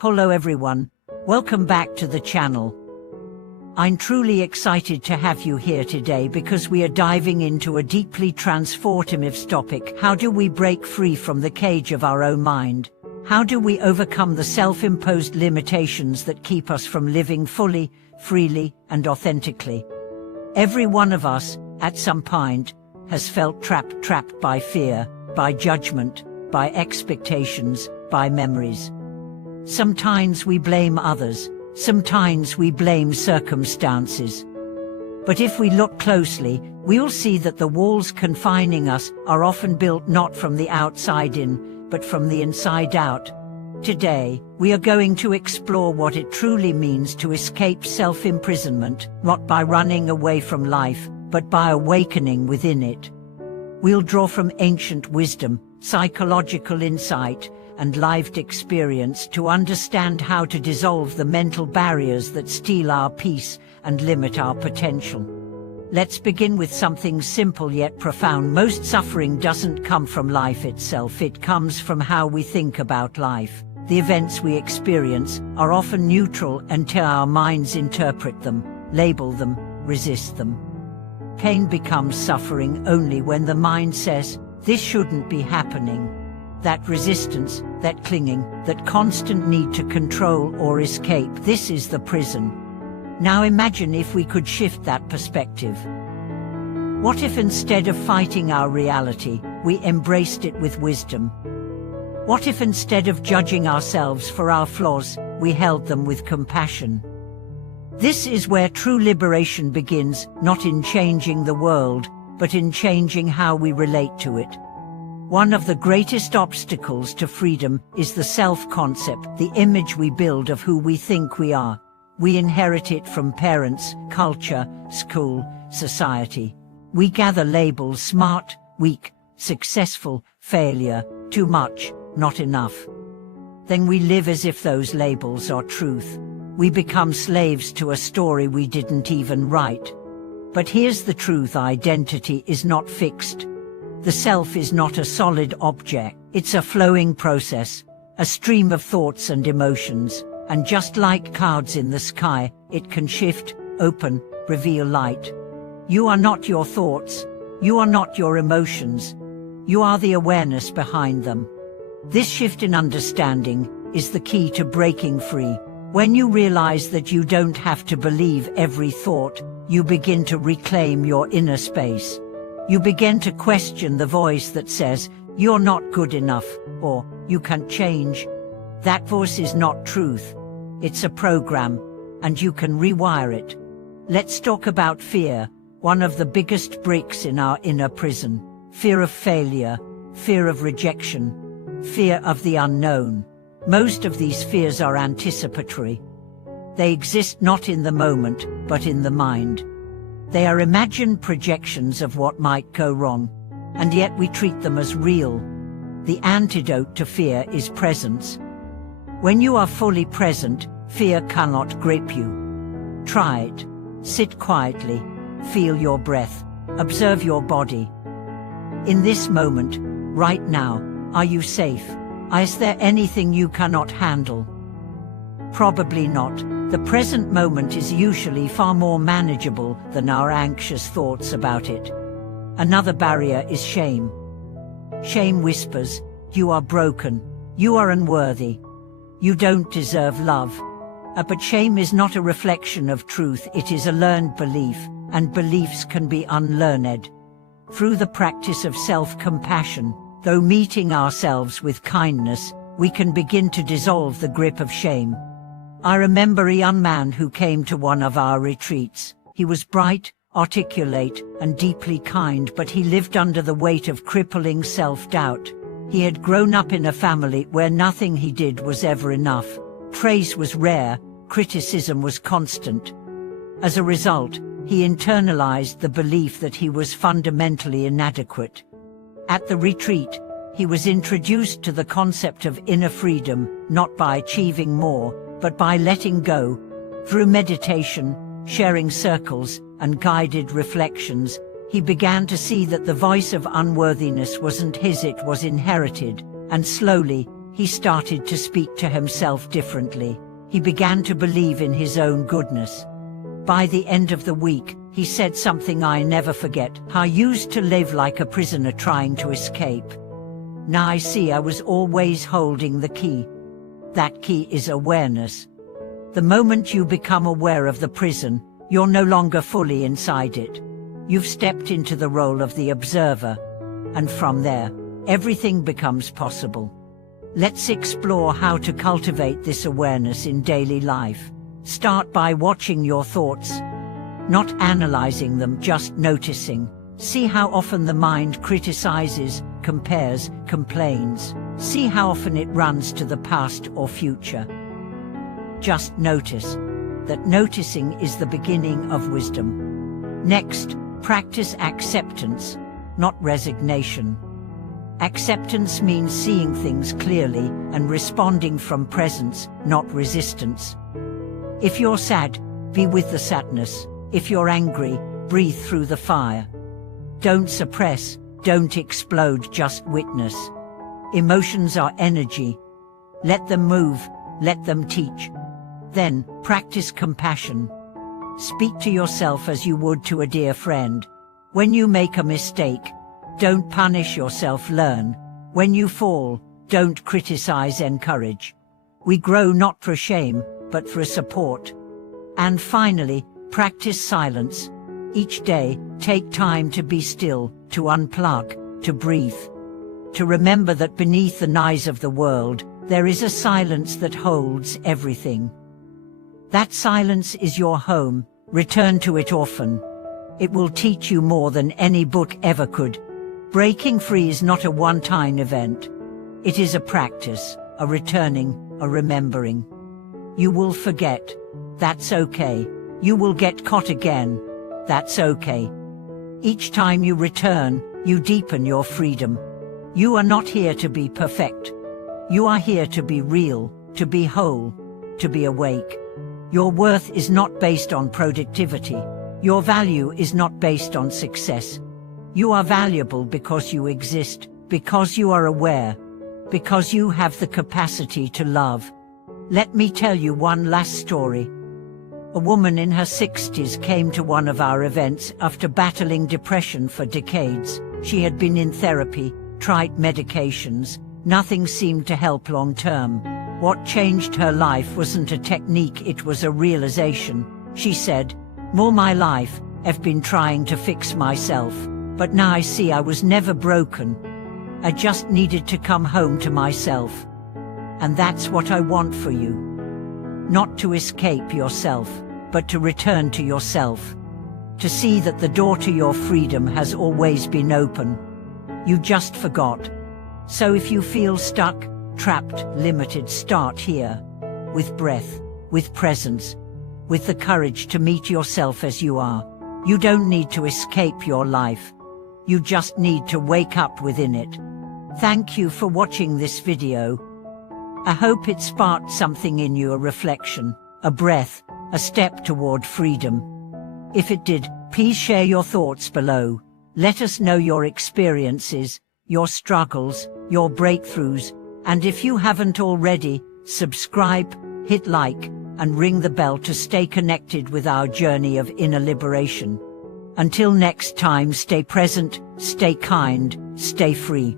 Hello everyone, welcome back to the channel. I'm truly excited to have you here today because we are diving into a deeply transformative topic. How do we break free from the cage of our own mind? How do we overcome the self-imposed limitations that keep us from living fully, freely, and authentically? Every one of us, at some point, has felt trapped by fear, by judgment, by expectations, by memories. Sometimes we blame others, sometimes we blame circumstances. But if we look closely, we'll see that the walls confining us are often built not from the outside in, but from the inside out. Today, we are going to explore what it truly means to escape self-imprisonment, not by running away from life, but by awakening within it. We'll draw from ancient wisdom, psychological insight, and lived experience to understand how to dissolve the mental barriers that steal our peace and limit our potential. Let's begin with something simple yet profound. Most suffering doesn't come from life itself, it comes from how we think about life. The events we experience are often neutral until our minds interpret them, label them, resist them. Pain becomes suffering only when the mind says, "This shouldn't be happening." That resistance, that clinging, that constant need to control or escape, this is the prison. Now imagine if we could shift that perspective. What if instead of fighting our reality, we embraced it with wisdom? What if instead of judging ourselves for our flaws, we held them with compassion? This is where true liberation begins, not in changing the world, but in changing how we relate to it. One of the greatest obstacles to freedom is the self-concept, the image we build of who we think we are. We inherit it from parents, culture, school, society. We gather labels: smart, weak, successful, failure, too much, not enough. Then we live as if those labels are truth. We become slaves to a story we didn't even write. But here's the truth: identity is not fixed. The self is not a solid object, it's a flowing process, a stream of thoughts and emotions, and just like clouds in the sky, it can shift, open, reveal light. You are not your thoughts, you are not your emotions, you are the awareness behind them. This shift in understanding is the key to breaking free. When you realize that you don't have to believe every thought, you begin to reclaim your inner space. You begin to question the voice that says, "You're not good enough," or "You can't change." That voice is not truth. It's a program, and you can rewire it. Let's talk about fear, one of the biggest bricks in our inner prison. Fear of failure, fear of rejection, fear of the unknown. Most of these fears are anticipatory. They exist not in the moment, but in the mind. They are imagined projections of what might go wrong, and yet we treat them as real. The antidote to fear is presence. When you are fully present, fear cannot grip you. Try it. Sit quietly, feel your breath, observe your body. In this moment, right now, are you safe? Is there anything you cannot handle? Probably not. The present moment is usually far more manageable than our anxious thoughts about it. Another barrier is shame. Shame whispers, "You are broken, you are unworthy, you don't deserve love." But shame is not a reflection of truth, it is a learned belief, and beliefs can be unlearned. Through the practice of self-compassion, though meeting ourselves with kindness, we can begin to dissolve the grip of shame. I remember a young man who came to one of our retreats. He was bright, articulate, and deeply kind, but he lived under the weight of crippling self-doubt. He had grown up in a family where nothing he did was ever enough. Praise was rare, criticism was constant. As a result, he internalized the belief that he was fundamentally inadequate. At the retreat, he was introduced to the concept of inner freedom, not by achieving more, but by letting go. Through meditation, sharing circles, and guided reflections, he began to see that the voice of unworthiness wasn't his, it was inherited, and slowly, he started to speak to himself differently. He began to believe in his own goodness. By the end of the week, he said something I never forget. I used to live like a prisoner trying to escape. Now I see I was always holding the key. That key is awareness. The moment you become aware of the prison, you're no longer fully inside it. You've stepped into the role of the observer. And from there, everything becomes possible. Let's explore how to cultivate this awareness in daily life. Start by watching your thoughts. Not analyzing them, just noticing. See how often the mind criticizes, compares, complains. See how often it runs to the past or future. Just notice. That noticing is the beginning of wisdom. Next, practice acceptance, not resignation. Acceptance means seeing things clearly and responding from presence, not resistance. If you're sad, be with the sadness. If you're angry, breathe through the fire. Don't suppress, don't explode, just witness. Emotions are energy. Let them move, let them teach. Then, practice compassion. Speak to yourself as you would to a dear friend. When you make a mistake, don't punish yourself, learn. When you fall, don't criticize, encourage. We grow not for shame, but for support. And finally, practice silence. Each day, take time to be still, to unplug, to breathe. To remember that beneath the noise of the world, there is a silence that holds everything. That silence is your home. Return to it often. It will teach you more than any book ever could. Breaking free is not a one-time event. It is a practice, a returning, a remembering. You will forget. That's okay. You will get caught again. That's okay. Each time you return, you deepen your freedom. You are not here to be perfect. You are here to be real, to be whole, to be awake. Your worth is not based on productivity. Your value is not based on success. You are valuable because you exist, because you are aware, because you have the capacity to love. Let me tell you one last story. A woman in her 60s came to one of our events after battling depression for decades. She had been in therapy, tried medications. Nothing seemed to help long term. What changed her life wasn't a technique, it was a realization. She said, "All my life, I've been trying to fix myself, but now I see I was never broken. I just needed to come home to myself. And that's what I want for you. Not to escape yourself, but to return to yourself. To see that the door to your freedom has always been open. You just forgot. So if you feel stuck, trapped, limited, start here. With breath, with presence, with the courage to meet yourself as you are. You don't need to escape your life. You just need to wake up within it." Thank you for watching this video. I hope it sparked something in you, a reflection, a breath, a step toward freedom. If it did, please share your thoughts below. Let us know your experiences, your struggles, your breakthroughs, and if you haven't already, subscribe, hit like, and ring the bell to stay connected with our journey of inner liberation. Until next time, stay present, stay kind, stay free.